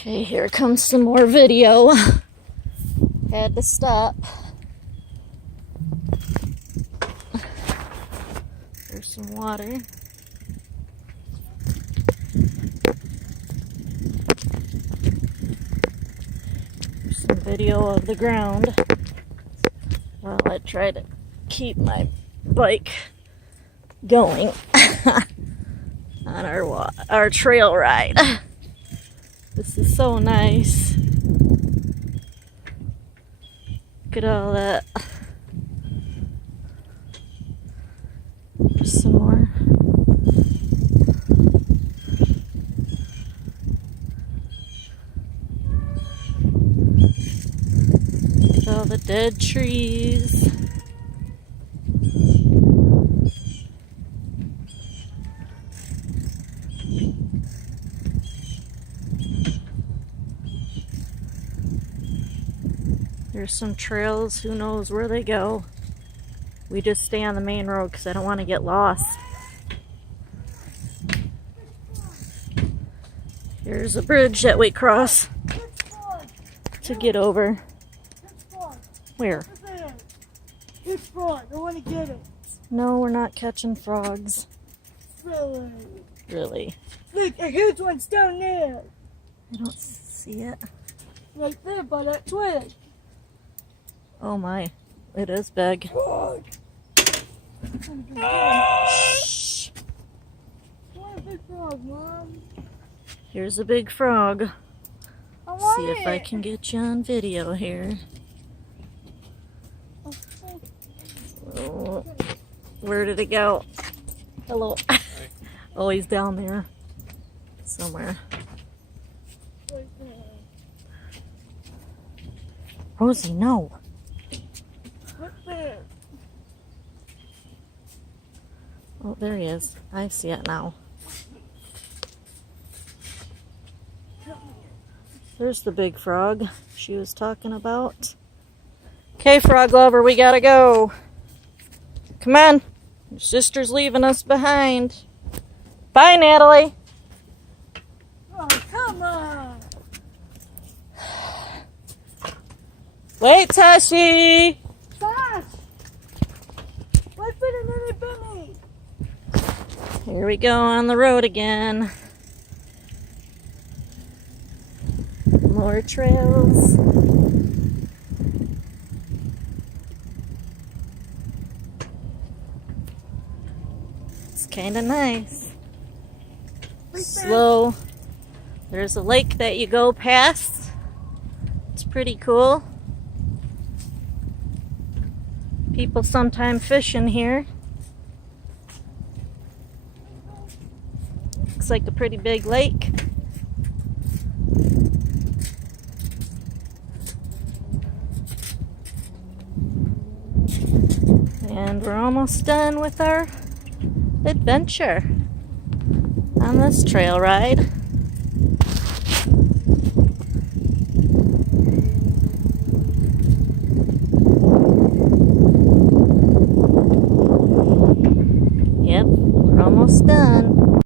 Okay, here comes some more video. Had to stop. There's some water. There's some video of the ground while I try to keep my bike going on our trail ride. This is so nice. Look at all that. There's some more. Look at all the dead trees. There's some trails, who knows where they go. We just stay on the main road because I don't want to get lost. Here's a bridge that we cross to get over. Where? It's frog. I want to get it. No, we're not catching frogs. Really? Really? Look, a huge one's down there. I don't see it. Right there by that twig. Oh my, it is big. Frog. Shh. I want a big frog, Mom. Here's a big frog. I want See if I can get you on video here. Oh, where did it go? Hello. Oh, he's down there somewhere. Rosie, no. Right there. Oh, there he is. I see it now. There's the big frog she was talking about. Okay, frog lover, we gotta go. Come on. Your sister's leaving us behind. Bye, Natalie. Oh, come on. Wait, Tashi. Gosh. Why put another bunny? Here we go on the road again. More trails. It's kind of nice. Slow. There's a lake that you go past. It's pretty cool. People sometimes fish in here. Looks like a pretty big lake. And we're almost done with our adventure on this trail ride.